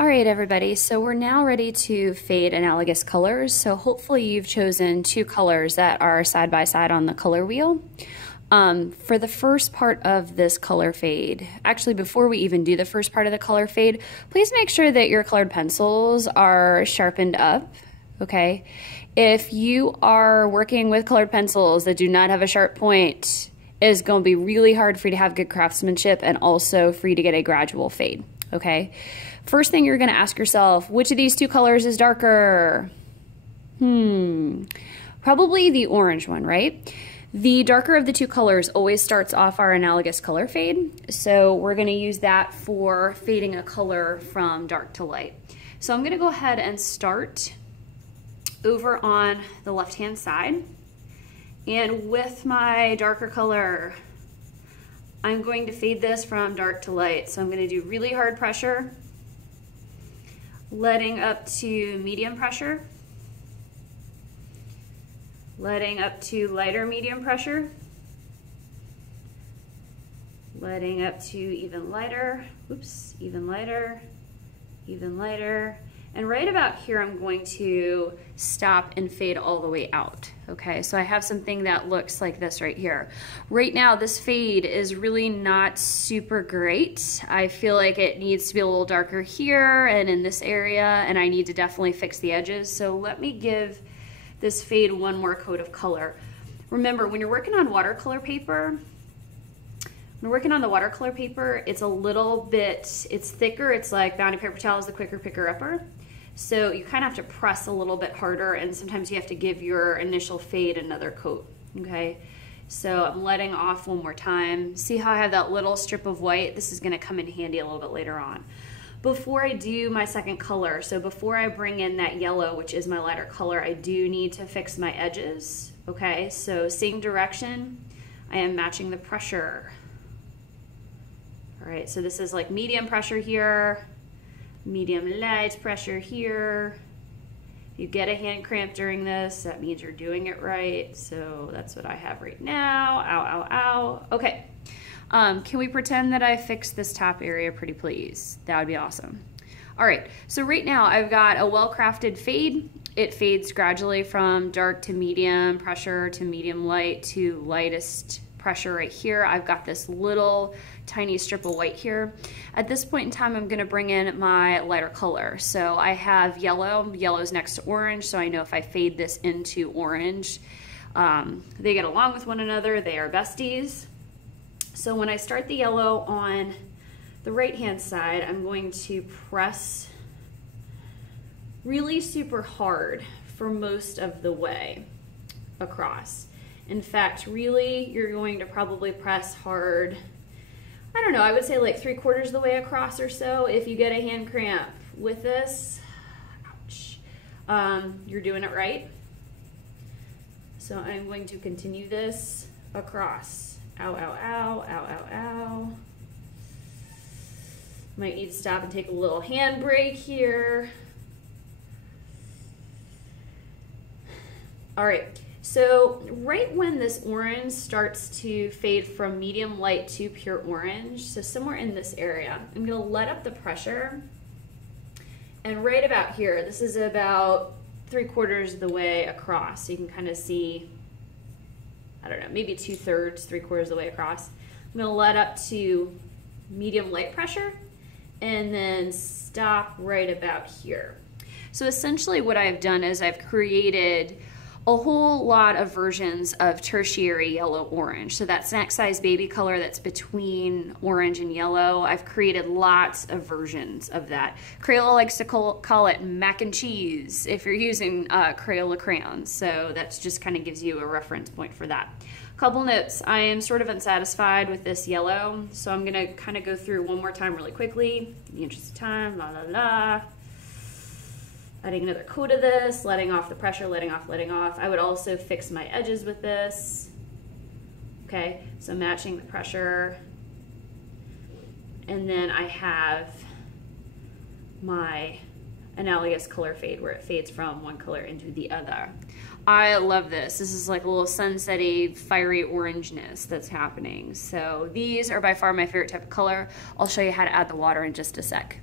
All right, everybody, so we're now ready to fade analogous colors. So hopefully you've chosen two colors that are side by side on the color wheel. For the first part of this color fade, actually before we even do the first part of the color fade, please make sure that your colored pencils are sharpened up, okay? If you are working with colored pencils that do not have a sharp point, it's going to be really hard for you to have good craftsmanship and also for you to get a gradual fade, okay? First thing you're going to ask yourself, which of these two colors is darker? Probably the orange one, right? The darker of the two colors always starts off our analogous color fade, so we're going to use that for fading a color from dark to light. So I'm going to go ahead and start over on the left-hand side, and with my darker color, I'm going to fade this from dark to light. So I'm going to do really hard pressure, letting up to medium pressure, letting up to lighter medium pressure, letting up to even lighter, even lighter, even lighter. And right about here, I'm going to stop and fade all the way out. Okay, so I have something that looks like this right here. Right now, this fade is really not super great. I feel like it needs to be a little darker here and in this area, and I need to definitely fix the edges. So let me give this fade one more coat of color. Remember, when you're working on watercolor paper, it's a little bit, it's thicker. It's like Bounty paper towel is the quicker picker upper. So you kind of have to press a little bit harder, and sometimes you have to give your initial fade another coat, okay? So I'm letting off one more time. See how I have that little strip of white? This is gonna come in handy a little bit later on. Before I do my second color, so before I bring in that yellow, which is my lighter color, I do need to fix my edges, okay? So same direction, I am matching the pressure. All right, so this is like medium pressure here, medium light pressure here. If you get a hand cramp during this, that means you're doing it right. So that's what I have right now. Ow, ow, ow. Okay, can we pretend that I fixed this top area pretty please? That would be awesome. All right, so right now I've got a well-crafted fade. It fades gradually from dark to medium pressure to medium light to lightest pressure right here. I've got this little tiny strip of white here. At this point in time, I'm gonna bring in my lighter color. So I have yellow. Yellow's next to orange, so I know if I fade this into orange, they get along with one another. They are besties. So when I start the yellow on the right-hand side, I'm going to press really super hard for most of the way across. In fact, really, you're going to probably press hard, I don't know, I would say like 3/4 of the way across or so. If you get a hand cramp with this, ouch, you're doing it right. So I'm going to continue this across. Ow, ow, ow, ow, ow, ow. Might need to stop and take a little hand break here. All right. So right when this orange starts to fade from medium light to pure orange, so somewhere in this area, I'm gonna let up the pressure. And right about here, this is about 3/4 of the way across. So you can kind of see, I don't know, maybe 2/3, 3/4 of the way across. I'm gonna let up to medium light pressure and then stop right about here. So essentially what I've done is I've created a whole lot of versions of tertiary yellow orange. So that snack size baby color that's between orange and yellow, I've created lots of versions of that. Crayola likes to call it mac and cheese if you're using Crayola crayons. So that just kind of gives you a reference point for that. Couple notes, I am sort of unsatisfied with this yellow, so I'm gonna kind of go through one more time really quickly in the interest of time, la la la. Adding another coat of this, letting off the pressure, letting off, letting off. I would also fix my edges with this. Okay, so matching the pressure. And then I have my analogous color fade where it fades from one color into the other. I love this. This is like a little sunsetty, fiery orangeness that's happening. So these are by far my favorite type of color. I'll show you how to add the water in just a sec.